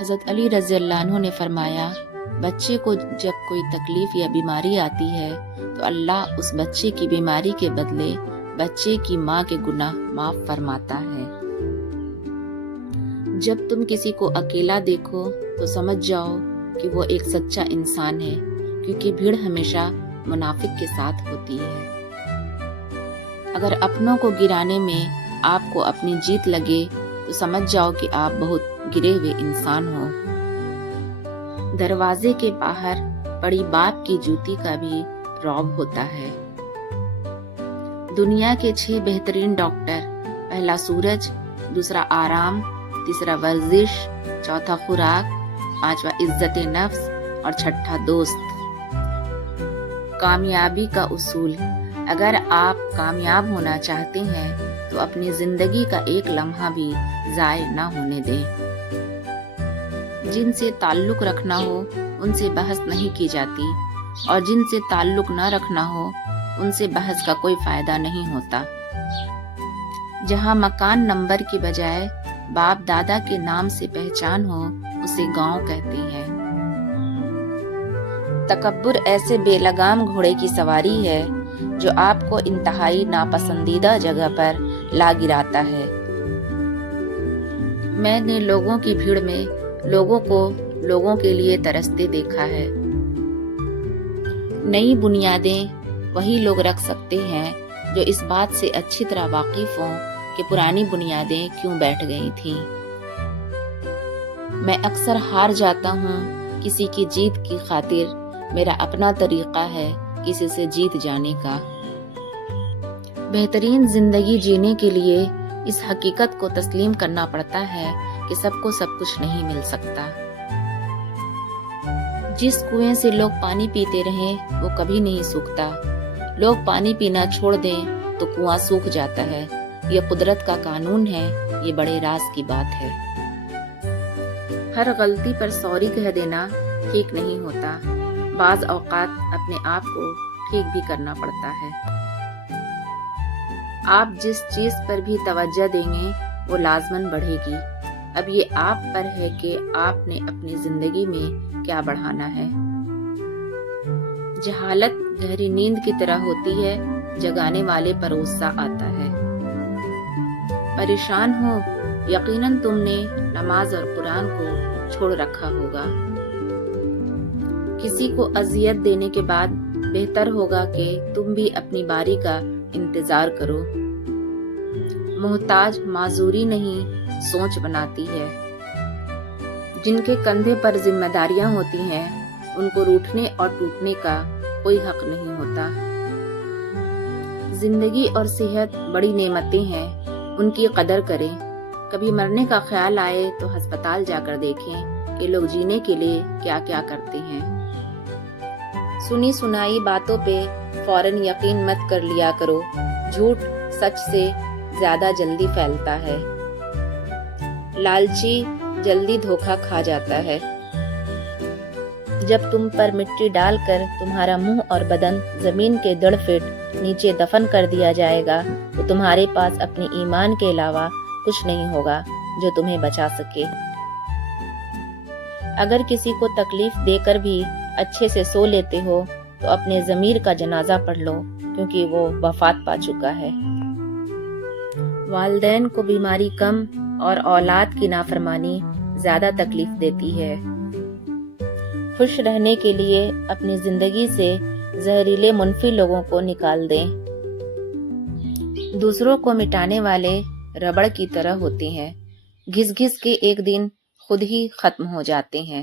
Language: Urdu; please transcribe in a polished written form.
حضرت علی رضی اللہ عنہ نے فرمایا، بچے کو جب کوئی تکلیف یا بیماری آتی ہے تو اللہ اس بچے کی بیماری کے بدلے بچے کی ماں کے گناہ معاف فرماتا ہے۔ جب تم کسی کو اکیلا دیکھو تو سمجھ جاؤ کہ وہ ایک سچا انسان ہے، کیونکہ بھیڑ ہمیشہ منافق کے ساتھ ہوتی ہے۔ اگر اپنوں کو گرانے میں آپ کو اپنی جیت لگے تو سمجھ جاؤ کہ آپ بہت گرے ہوئے انسان ہو۔ دروازے کے باہر پڑی باپ کی جوتی کا بھی رعب ہوتا ہے۔ دنیا کے 6 بہترین ڈاکٹر، پہلا سورج، دوسرا آرام، تیسرا ورزش، چوتھا خوراک، پانچواں عزت نفس اور چھٹا دوست۔ کامیابی کا اصول: اگر آپ کامیاب ہونا چاہتے ہیں تو اپنی زندگی کا ایک لمحہ بھی ضائع نہ ہونے دیں۔ جن سے تعلق رکھنا ہو ان سے بحث نہیں کی جاتی، اور جن سے تعلق نہ رکھنا ہو ان سے بحث کا کوئی فائدہ نہیں ہوتا۔ جہاں مکان نمبر کی بجائے باپ دادا کے نام سے پہچان ہو اسے گاؤں کہتے ہیں۔ تکبر ایسے بے لگام گھوڑے کی سواری ہے جو آپ کو انتہائی ناپسندیدہ جگہ پر لا گراتا ہے۔ میں نے لوگوں کی بھیڑ میں لوگوں کو لوگوں کے لیے ترستے دیکھا ہے۔ نئی بنیادیں وہی لوگ رکھ سکتے ہیں جو اس بات سے اچھی طرح واقف ہوں کہ پرانی بنیادیں کیوں بیٹھ گئی تھیں۔ میں اکثر ہار جاتا ہوں کسی کی جیت کی خاطر، میرا اپنا طریقہ ہے کسی سے جیت جانے کا۔ بہترین زندگی جینے کے لیے اس حقیقت کو تسلیم کرنا پڑتا ہے کہ سب کو سب کچھ نہیں مل سکتا۔ جس کنویں سے لوگ پانی پیتے رہیں وہ کبھی نہیں سوکھتا۔ لوگ پانی پینا چھوڑ دیں تو کنواں سوکھ جاتا ہے۔ یہ قدرت کا قانون ہے، یہ بڑے راز کی بات ہے۔ ہر غلطی پر سوری کہہ دینا ٹھیک نہیں ہوتا۔ بعض اوقات اپنے آپ کو ٹھیک بھی کرنا پڑتا ہے۔ آپ جس چیز پر بھی توجہ دیں گے وہ لازماً بڑھے گی۔ اب یہ آپ پر ہے کہ آپ نے اپنی زندگی میں کیا بڑھانا ہے۔ جہالت گہری نیند کی طرح ہوتی ہے، جگانے والے پر غصہ آتا ہے۔ پریشان ہو، یقیناً تم نے نماز اور قرآن کو چھوڑ رکھا ہوگا۔ کسی کو اذیت دینے کے بعد بہتر ہوگا کہ تم بھی اپنی باری کا انتظار کرو۔ محتاج معذوری نہیں سوچ بناتی ہے۔ جن کے کندھے پر ذمہ داریاں ہوتی ہیں ان کو روٹھنے اور ٹوٹنے کا کوئی حق نہیں ہوتا۔ زندگی اور صحت بڑی نعمتیں ہیں، ان کی قدر کریں۔ کبھی مرنے کا خیال آئے تو ہسپتال جا کر دیکھیں کہ لوگ جینے کے لیے کیا کیا کرتے ہیں۔ سنی سنائی باتوں پہ فوراً یقین مت کر لیا کرو، جھوٹ سچ سے زیادہ جلدی پھیلتا ہے۔ لالچی جلدی دھوکہ کھا جاتا ہے۔ جب تم پر مٹی ڈال کر تمہارا منہ اور بدن زمین کے 1.5 فٹ نیچے دفن کر دیا جائے گا تو تمہارے پاس اپنے ایمان کے علاوہ کچھ نہیں ہوگا جو تمہیں بچا سکے۔ اگر کسی کو تکلیف دے کر بھی اچھے سے سو لیتے ہو تو اپنے ضمیر کا جنازہ پڑھ لو، کیونکہ وہ وفات پا چکا ہے۔ والدین کو بیماری کم اور اولاد کی نافرمانی زیادہ تکلیف دیتی ہے۔ خوش رہنے کے لیے اپنی زندگی سے زہریلے منفی لوگوں کو نکال دیں۔ دوسروں کو مٹانے والے ربڑ کی طرح ہوتے ہیں، گھس گھس کے ایک دن خود ہی ختم ہو جاتے ہیں۔